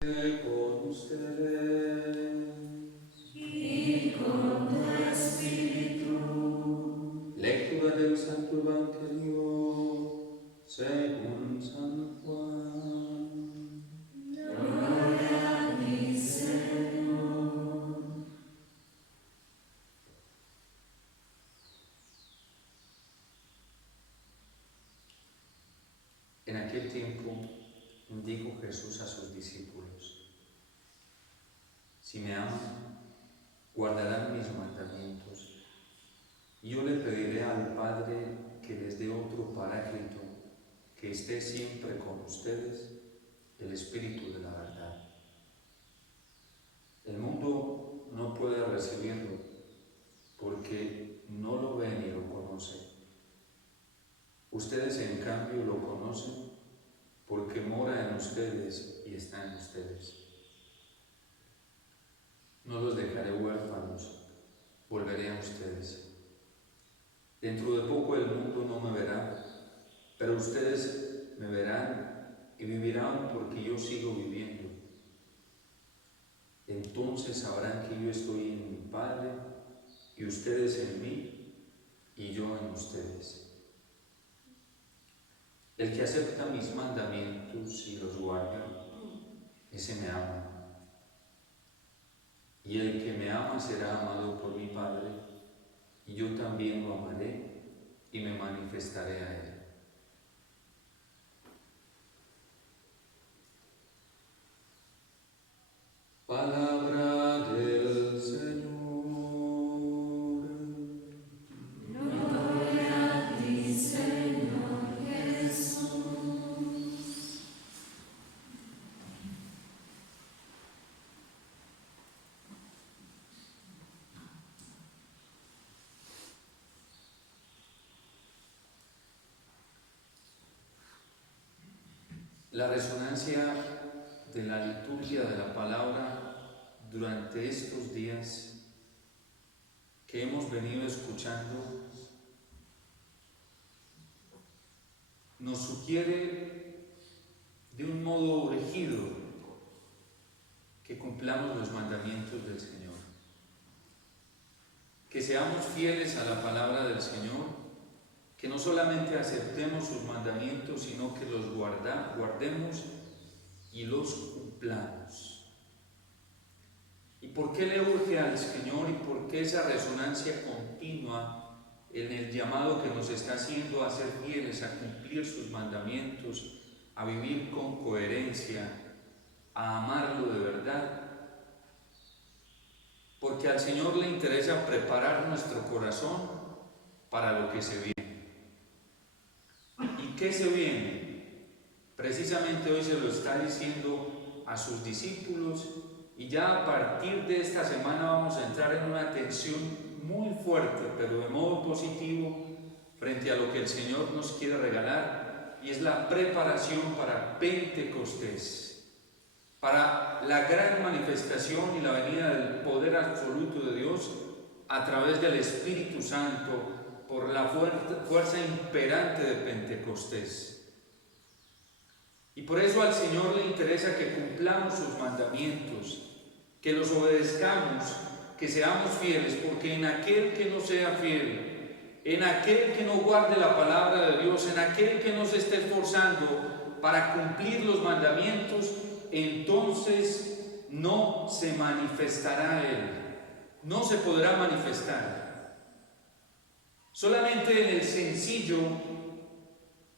Con ustedes y con tu espíritu. Lectura del Santo Evangelio según San Juan. Gloria a ti, Señor. En aquel tiempo dijo Jesús a sus discípulos: si me aman, guardarán mis mandamientos, y yo le pediré al Padre que les dé otro Paráclito, que esté siempre con ustedes, el Espíritu de la verdad. El mundo no puede recibirlo, porque no lo ve ni lo conoce. Ustedes, en cambio, lo conocen, porque mora en ustedes y está en ustedes. No los dejaré huérfanos, volveré a ustedes. Dentro de poco el mundo no me verá, pero ustedes me verán y vivirán porque yo sigo viviendo. Entonces sabrán que yo estoy en mi Padre y ustedes en mí y yo en ustedes. El que acepta mis mandamientos y los guarda, ese me ama. Y el que me ama será amado por mi Padre, y yo también lo amaré y me manifestaré a él. Palabra del Señor. Gloria a ti, Señor Jesús. La resonancia de la liturgia de la palabra durante estos días que hemos venido escuchando nos sugiere de un modo rígido que cumplamos los mandamientos del Señor, que seamos fieles a la palabra del Señor, que no solamente aceptemos sus mandamientos, sino que los guardemos y los cumplamos. ¿Y por qué le urge al Señor y por qué esa resonancia continua en el llamado que nos está haciendo a ser fieles, a cumplir sus mandamientos, a vivir con coherencia, a amarlo de verdad? Porque al Señor le interesa preparar nuestro corazón para lo que se viene. ¿Y qué se viene? Precisamente hoy se lo está diciendo a sus discípulos, y ya a partir de esta semana vamos a entrar en una tensión muy fuerte, pero de modo positivo, frente a lo que el Señor nos quiere regalar, y es la preparación para Pentecostés, para la gran manifestación y la venida del poder absoluto de Dios a través del Espíritu Santo, por la fuerza imperante de Pentecostés. Y por eso al Señor le interesa que cumplamos sus mandamientos, que los obedezcamos, que seamos fieles, porque en aquel que no sea fiel, en aquel que no guarde la palabra de Dios, en aquel que no se esté esforzando para cumplir los mandamientos, entonces no se manifestará Él, no se podrá manifestar. Solamente en el sencillo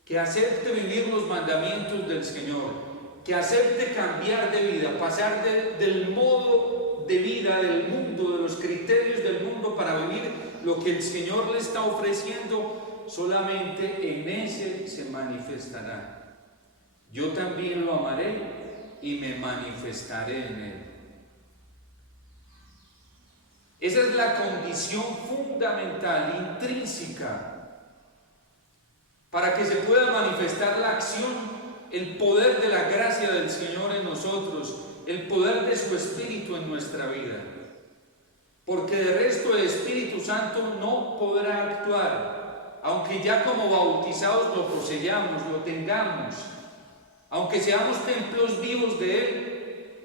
que acepte vivir los mandamientos del Señor, que acepte cambiar de vida, pasar del modo de vida del mundo, de los criterios del mundo, para vivir lo que el Señor le está ofreciendo, solamente en ese se manifestará. Yo también lo amaré y me manifestaré en él. Esa es la condición fundamental, intrínseca, para que se pueda manifestar la acción, el poder de la gracia del Señor en nosotros, el poder de su Espíritu en nuestra vida. Porque de resto el Espíritu Santo no podrá actuar, aunque ya como bautizados lo poseyamos, lo tengamos, aunque seamos templos vivos de Él.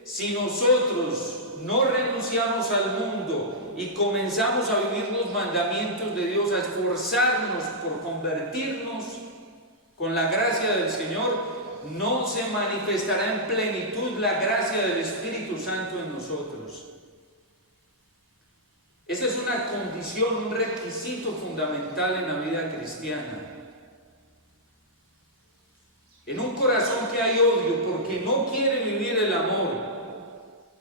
si nosotros no renunciamos al mundo y comenzamos a vivir los mandamientos de Dios, a esforzarnos por convertirnos con la gracia del Señor, no se manifestará en plenitud la gracia del Espíritu Santo en nosotros. Esa es una condición, un requisito fundamental en la vida cristiana. En un corazón que hay odio porque no quiere vivir el amor,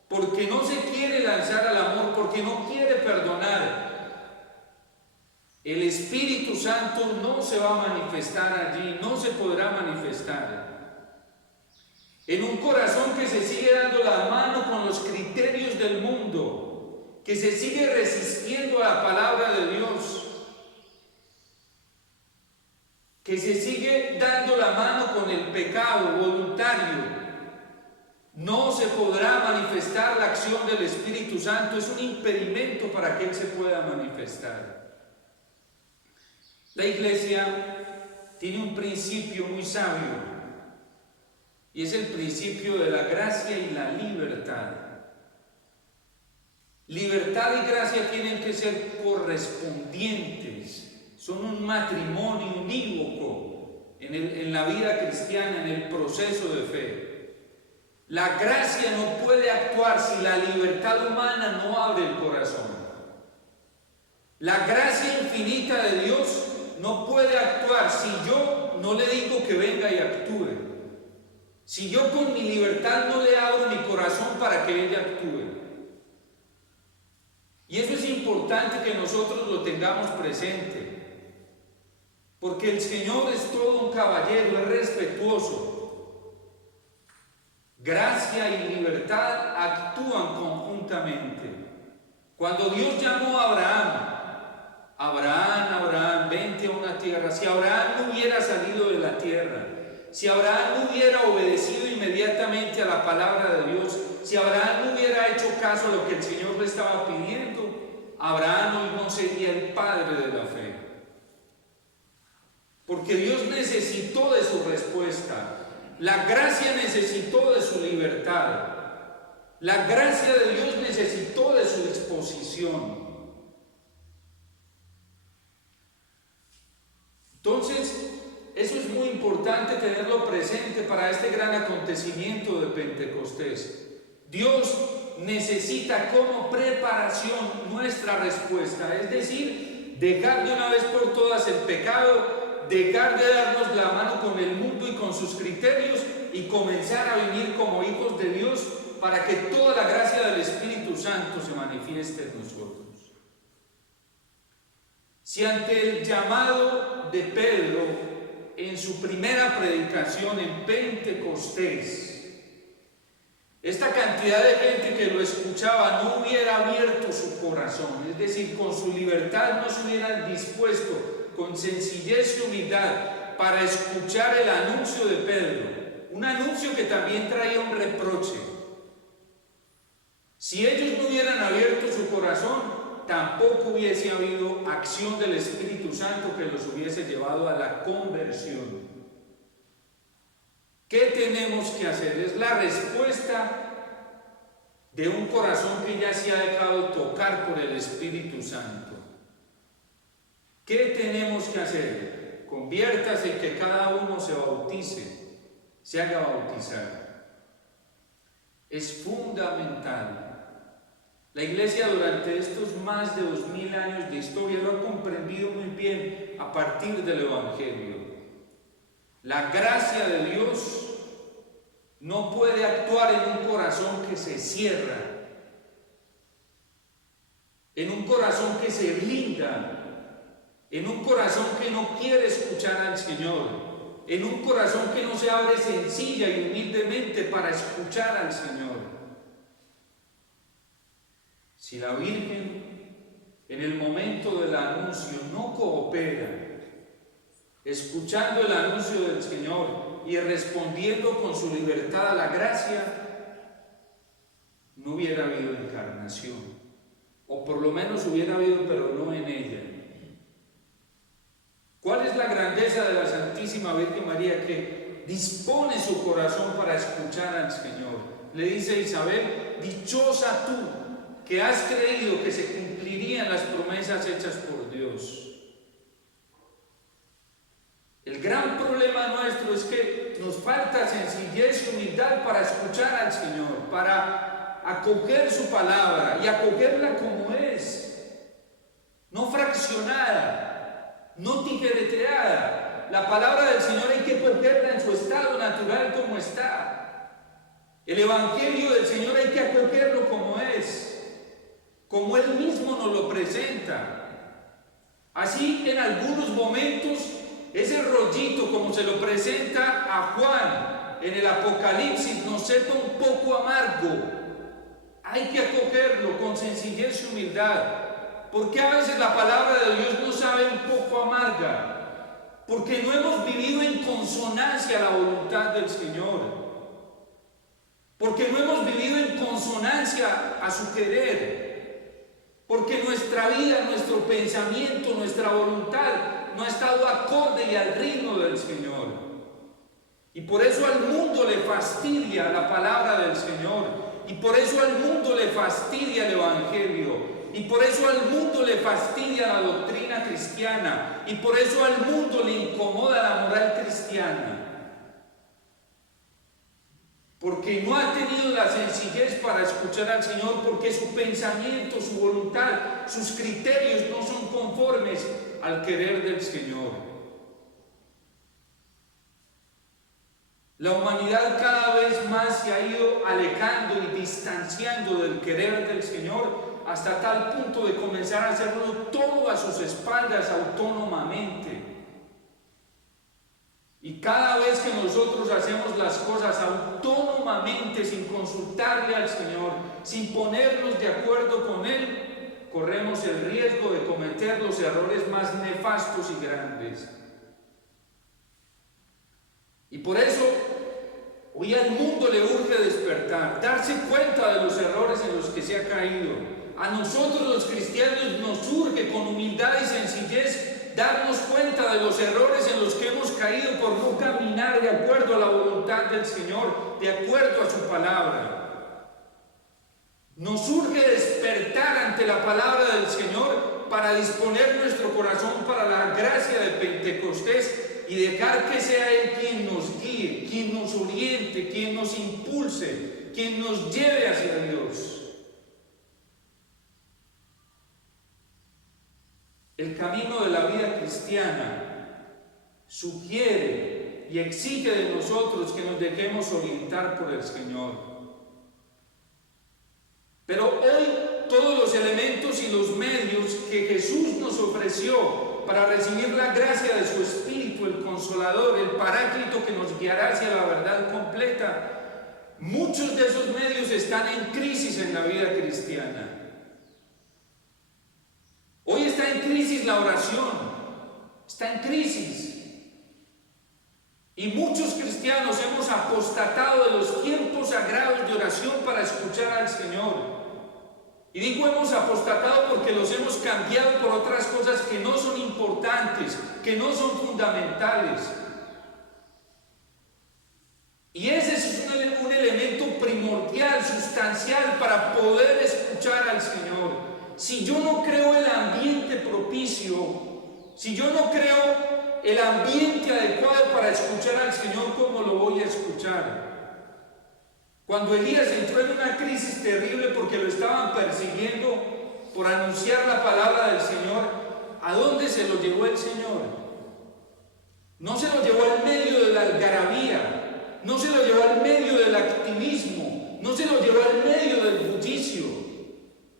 porque no se quiere lanzar al amor, porque no quiere perdonar, el Espíritu Santo no se va a manifestar allí, no se podrá manifestar. En un corazón que se sigue dando la mano con los criterios del mundo, que se sigue resistiendo a la palabra de Dios, que se sigue dando la mano con el pecado voluntario, no se podrá manifestar la acción del Espíritu Santo. Es un impedimento para que Él se pueda manifestar. La Iglesia tiene un principio muy sabio, y es el principio de la gracia y la libertad. Libertad y gracia tienen que ser correspondientes. Son un matrimonio unívoco en la vida cristiana, en el proceso de fe. La gracia no puede actuar si la libertad humana no abre el corazón. La gracia infinita de Dios no puede actuar si yo no le digo que venga y actúe. Si yo con mi libertad no le abro mi corazón para que ella actúe. Y eso es importante que nosotros lo tengamos presente. Porque el Señor es todo un caballero, es respetuoso. Gracia y libertad actúan conjuntamente. Cuando Dios llamó a Abraham, vente a una tierra. Si Abraham no hubiera salido de la tierra, si Abraham no hubiera obedecido inmediatamente a la palabra de Dios, si Abraham no hubiera hecho caso a lo que el Señor le estaba pidiendo, Abraham hoy no sería el padre de la fe. Porque Dios necesitó de su respuesta. La gracia necesitó de su libertad. La gracia de Dios necesitó de su disposición. Entonces, eso es muy importante tenerlo presente para este gran acontecimiento de Pentecostés. Dios necesita como preparación nuestra respuesta, es decir, dejar de una vez por todas el pecado, dejar de darnos la mano con el mundo y con sus criterios y comenzar a vivir como hijos de Dios para que toda la gracia del Espíritu Santo se manifieste en nosotros. Si ante el llamado de Pedro en su primera predicación en Pentecostés, esta cantidad de gente que lo escuchaba no hubiera abierto su corazón, es decir, con su libertad no se hubieran dispuesto con sencillez y humildad para escuchar el anuncio de Pedro, un anuncio que también traía un reproche. Si ellos no hubieran abierto su corazón, tampoco hubiese habido acción del Espíritu Santo que los hubiese llevado a la conversión. ¿Qué tenemos que hacer? Es la respuesta de un corazón que ya se ha dejado tocar por el Espíritu Santo. ¿Qué tenemos que hacer? Conviértase y que cada uno se bautice, se haga bautizar. Es fundamental. La Iglesia durante estos más de 2000 años de historia lo ha comprendido muy bien a partir del Evangelio. La gracia de Dios no puede actuar en un corazón que se cierra, en un corazón que se blinda, en un corazón que no quiere escuchar al Señor, en un corazón que no se abre sencilla y humildemente para escuchar al Señor. Si la Virgen en el momento del anuncio no coopera, escuchando el anuncio del Señor y respondiendo con su libertad a la gracia, no hubiera habido encarnación, o por lo menos hubiera habido, pero no en ella. ¿Cuál es la grandeza de la Santísima Virgen María? Que dispone su corazón para escuchar al Señor. le dice a Isabel: dichosa tú que has creído que se cumplirían las promesas hechas por Dios. El gran problema nuestro es que nos falta sencillez y humildad para escuchar al Señor, para acoger su palabra y acogerla como es, no fraccionada, no tijereteada. La palabra del Señor hay que acogerla en su estado natural como está. El Evangelio del Señor hay que acogerlo como es, como Él mismo nos lo presenta. Así, en algunos momentos, ese rollito como se lo presenta a Juan en el Apocalipsis nos sepa un poco amargo. Hay que acogerlo con sencillez y humildad. Porque a veces la palabra de Dios nos sabe un poco amarga. Porque no hemos vivido en consonancia a la voluntad del Señor. Porque no hemos vivido en consonancia a su querer. Porque nuestra vida, nuestro pensamiento, nuestra voluntad no ha estado acorde y al ritmo del Señor. Y por eso al mundo le fastidia la palabra del Señor. Y por eso al mundo le fastidia el Evangelio. Y por eso al mundo le fastidia la doctrina cristiana. Y por eso al mundo le incomoda la moral cristiana. Porque no ha tenido la sencillez para escuchar al Señor, porque su pensamiento, su voluntad, sus criterios no son conformes al querer del Señor. La humanidad cada vez más se ha ido alejando y distanciando del querer del Señor hasta tal punto de comenzar a hacerlo todo a sus espaldas autónomamente. Y cada vez que nosotros hacemos las cosas autónomamente, sin consultarle al Señor, sin ponernos de acuerdo con Él, corremos el riesgo de cometer los errores más nefastos y grandes. Y por eso, hoy al mundo le urge despertar, darse cuenta de los errores en los que se ha caído. A nosotros los cristianos nos urge con humildad y sencillez darnos cuenta de los errores en los que hemos caído por no caminar de acuerdo a la voluntad del Señor, de acuerdo a su palabra. Nos urge despertar ante la palabra del Señor para disponer nuestro corazón para la gracia de Pentecostés y dejar que sea Él quien nos guíe, quien nos oriente, quien nos impulse, quien nos lleve hacia Dios. El camino de la vida cristiana sugiere y exige de nosotros que nos dejemos orientar por el Señor. Pero hoy todos los elementos y los medios que Jesús nos ofreció para recibir la gracia de su Espíritu, el Consolador, el Paráclito que nos guiará hacia la verdad completa, muchos de esos medios están en crisis en la vida cristiana. Hoy está en crisis la oración, está en crisis. Y muchos cristianos hemos apostatado de los tiempos sagrados de oración para escuchar al Señor. Y digo hemos apostatado porque los hemos cambiado por otras cosas que no son importantes, que no son fundamentales. Y ese es un elemento primordial, sustancial para poder escuchar al Señor. Si yo no creo el ambiente propicio, si yo no creo el ambiente adecuado para escuchar al Señor, ¿cómo lo voy a escuchar? Cuando Elías entró en una crisis terrible porque lo estaban persiguiendo por anunciar la palabra del Señor, ¿a dónde se lo llevó el Señor? No se lo llevó al medio de la algarabía, no se lo llevó al medio del activismo, no se lo llevó al medio del bullicio.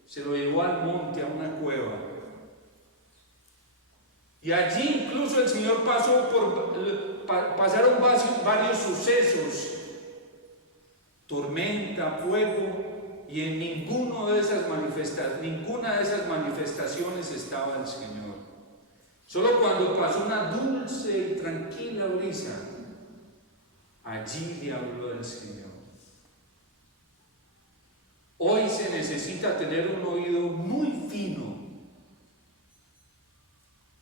Se lo llevó al monte, a una cueva. Y allí incluso el Señor pasaron varios sucesos. Tormenta, fuego, y en ninguna de esas manifestaciones estaba el Señor. Solo cuando pasó una dulce y tranquila brisa, allí le habló el Señor. Hoy se necesita tener un oído muy fino,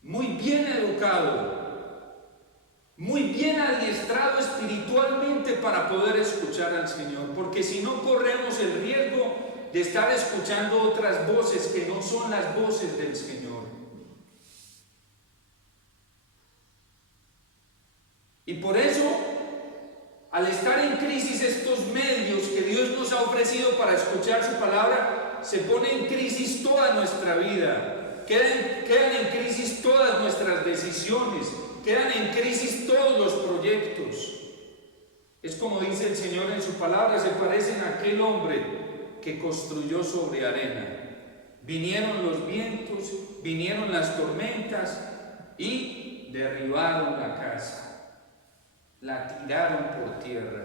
muy bien educado, muy bien adiestrado espiritualmente para poder escuchar al Señor, porque si no corremos el riesgo de estar escuchando otras voces que no son las voces del Señor. Y por eso, al estar en crisis, estos medios que Dios nos ha ofrecido para escuchar su palabra, se pone en crisis toda nuestra vida, quedan en crisis todas nuestras decisiones, quedan en crisis todos los proyectos. Es como dice el Señor en su palabra, se parecen a aquel hombre que construyó sobre arena. Vinieron los vientos, vinieron las tormentas y derribaron la casa, la tiraron por tierra.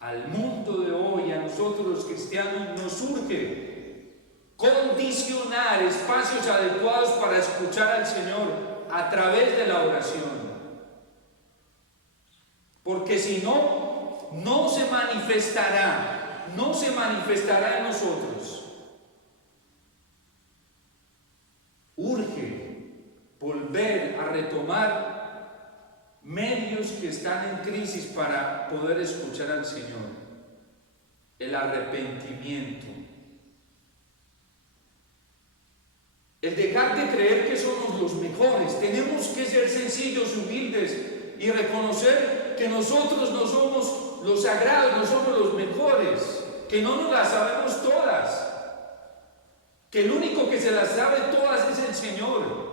Al mundo de hoy, a nosotros los cristianos, nos urge condicionar espacios adecuados para escuchar al Señor a través de la oración. Porque si no, no se manifestará en nosotros. Urge volver a retomar medios que están en crisis para poder escuchar al Señor. El arrepentimiento. El dejar de creer que somos los mejores. Tenemos que ser sencillos, humildes y reconocer que nosotros no somos los sagrados, no somos los mejores, que no nos las sabemos todas, que el único que se las sabe todas es el Señor.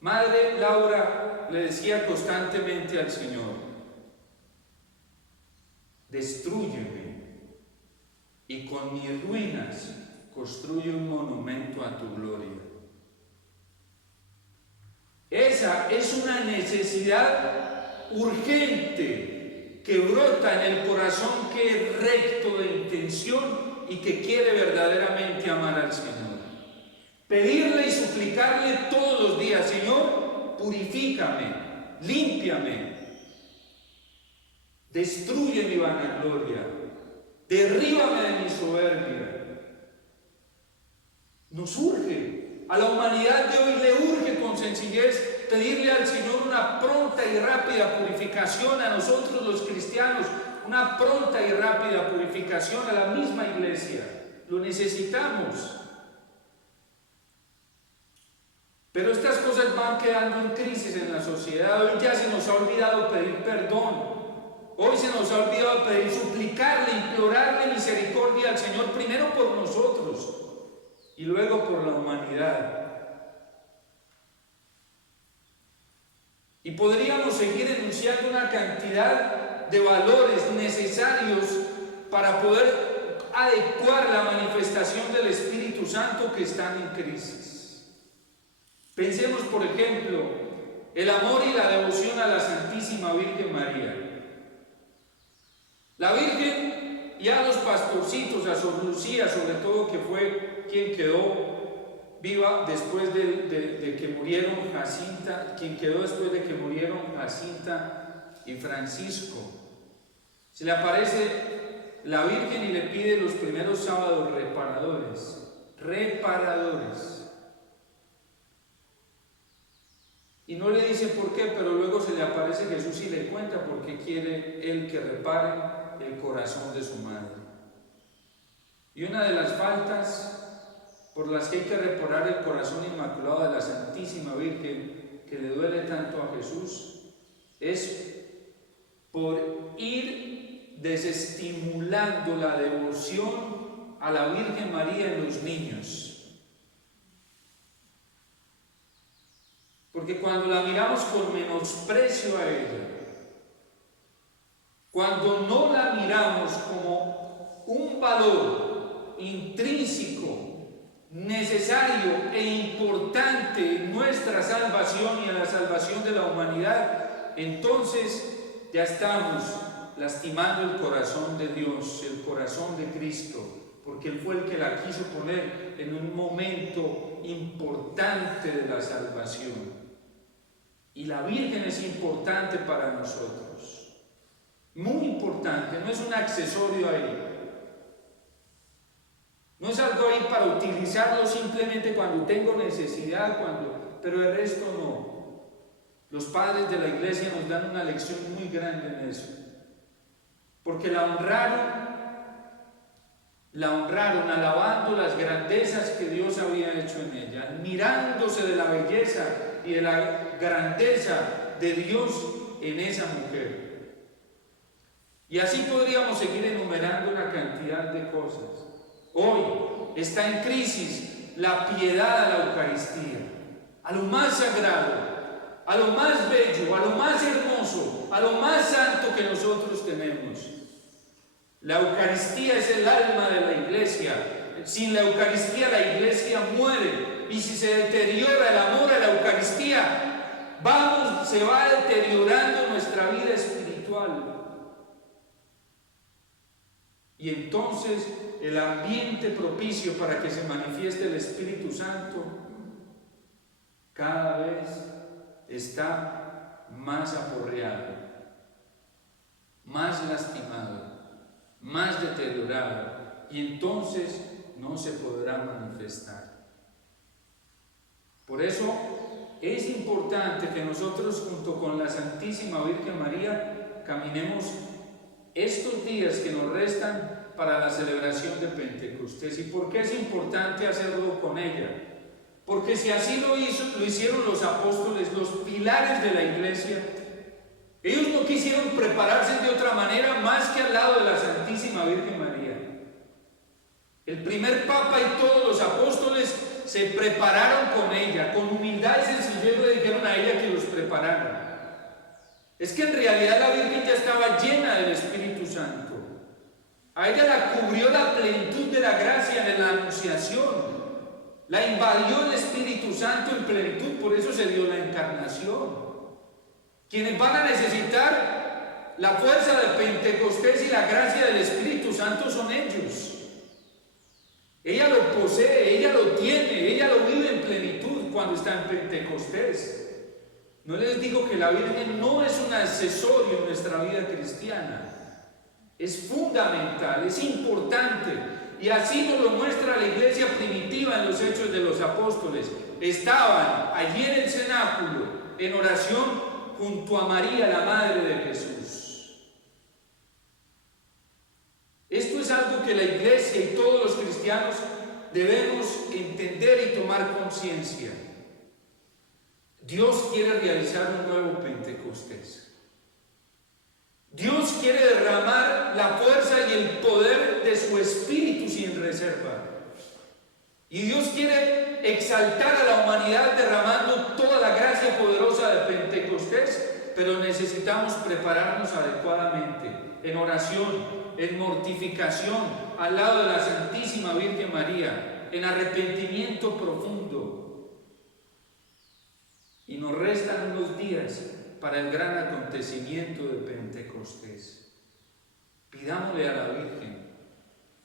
Madre Laura le decía constantemente al Señor: destrúyeme y con mis ruinas construye un monumento a tu gloria. Esa es una necesidad urgente que brota en el corazón que es recto de intención y que quiere verdaderamente amar al Señor. Pedirle y suplicarle todos los días: Señor, purifícame, límpiame, destruye mi vanagloria, derríbame de mi soberbia. Nos urge, a la humanidad de hoy le urge con sencillez pedirle al Señor una pronta y rápida purificación, a nosotros los cristianos, una pronta y rápida purificación, a la misma iglesia. Lo necesitamos. Pero estas cosas van quedando en crisis en la sociedad. Hoy ya se nos ha olvidado pedir perdón. Hoy se nos ha olvidado pedir, suplicarle, implorarle misericordia al Señor, primero por nosotros y luego por la humanidad. Y podríamos seguir enunciando una cantidad de valores necesarios para poder adecuar la manifestación del Espíritu Santo que están en crisis. Pensemos, por ejemplo, el amor y la devoción a la Santísima Virgen María. La Virgen y a los pastorcitos, a Sor Lucía sobre todo, que fue quien quedó viva después de que murieron Jacinta, y Francisco. Se le aparece la Virgen y le pide los primeros sábados reparadores. Y no le dice por qué, pero luego se le aparece Jesús y le cuenta por qué quiere él que repare el corazón de su madre. Y una de las faltas por las que hay que reparar el corazón inmaculado de la Santísima Virgen, que le duele tanto a Jesús, es por ir desestimulando la devoción a la Virgen María en los niños. Porque cuando la miramos con menosprecio a ella, cuando no la miramos como un valor intrínseco, necesario e importante en nuestra salvación y en la salvación de la humanidad, entonces ya estamos lastimando el corazón de Dios, el corazón de Cristo, porque Él fue el que la quiso poner en un momento importante de la salvación. Y la Virgen es importante para nosotros, muy importante, no es un accesorio ahí. No es algo ahí para utilizarlo simplemente cuando tengo necesidad, pero el resto no. Los padres de la iglesia nos dan una lección muy grande en eso. porque la honraron alabando las grandezas que Dios había hecho en ella, admirándose de la belleza y de la grandeza de Dios en esa mujer. Y así podríamos seguir enumerando una cantidad de cosas. Hoy está en crisis la piedad a la Eucaristía, a lo más sagrado, a lo más bello, a lo más hermoso, a lo más santo que nosotros tenemos. La Eucaristía es el alma de la Iglesia. Sin la Eucaristía la Iglesia muere. Y si se deteriora el amor a la Eucaristía, se va deteriorando nuestra vida espiritual. Y entonces el ambiente propicio para que se manifieste el Espíritu Santo cada vez está más aporreado, más lastimado, más deteriorado, y entonces no se podrá manifestar. Por eso es importante que nosotros, junto con la Santísima Virgen María, caminemos estos días que nos restan para la celebración de Pentecostés. ¿Y por qué es importante hacerlo con ella? Porque si así lo hicieron los apóstoles, los pilares de la Iglesia, ellos no quisieron prepararse de otra manera más que al lado de la Santísima Virgen María. El primer Papa y todos los apóstoles se prepararon con ella, con humildad y sencillez le dijeron a ella que los preparara. Es que en realidad la Virgen ya estaba llena del Espíritu Santo. A ella la cubrió la plenitud de la gracia en la Anunciación. La invadió el Espíritu Santo en plenitud, por eso se dio la encarnación. Quienes van a necesitar la fuerza de Pentecostés y la gracia del Espíritu Santo son ellos. Ella lo posee, ella lo tiene, ella lo vive en plenitud cuando está en Pentecostés. No les digo que la Virgen no es un accesorio en nuestra vida cristiana. Es fundamental, es importante. Y así nos lo muestra la Iglesia primitiva en los Hechos de los Apóstoles. Estaban allí en el cenáculo, en oración, junto a María, la Madre de Jesús. Esto es algo que la Iglesia y todos los cristianos debemos entender y tomar conciencia. Dios quiere realizar un nuevo Pentecostés. Dios quiere derramar la fuerza y el poder de su Espíritu sin reserva. Y Dios quiere exaltar a la humanidad derramando toda la gracia poderosa de Pentecostés, pero necesitamos prepararnos adecuadamente, en oración, en mortificación, al lado de la Santísima Virgen María, en arrepentimiento profundo. Y nos restan unos días para el gran acontecimiento de Pentecostés. Pidámosle a la Virgen,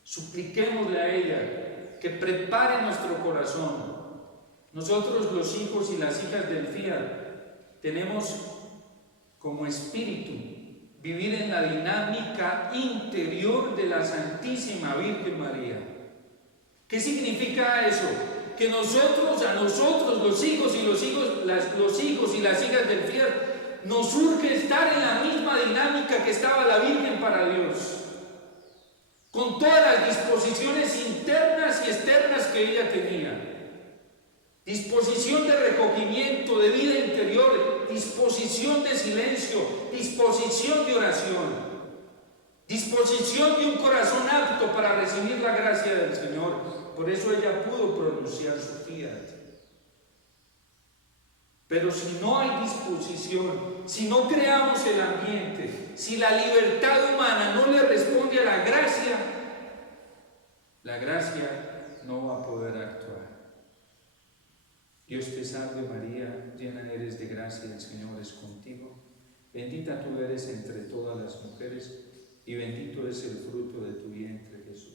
supliquémosle a ella que prepare nuestro corazón. Nosotros, los hijos y las hijas del Fiat, tenemos como espíritu vivir en la dinámica interior de la Santísima Virgen María. ¿Qué significa eso? Que a nosotros, los hijos y las hijas del Fiat, nos urge estar en la misma dinámica que estaba la Virgen para Dios, con todas las disposiciones internas y externas que ella tenía. Disposición de recogimiento, de vida interior, disposición de silencio, disposición de oración, disposición de un corazón apto para recibir la gracia del Señor. Por eso ella pudo pronunciar su Fiat. Pero si no hay disposición, si no creamos el ambiente, si la libertad humana no le responde a la gracia no va a poder actuar. Dios te salve María, llena eres de gracia, el Señor es contigo. Bendita tú eres entre todas las mujeres y bendito es el fruto de tu vientre, Jesús.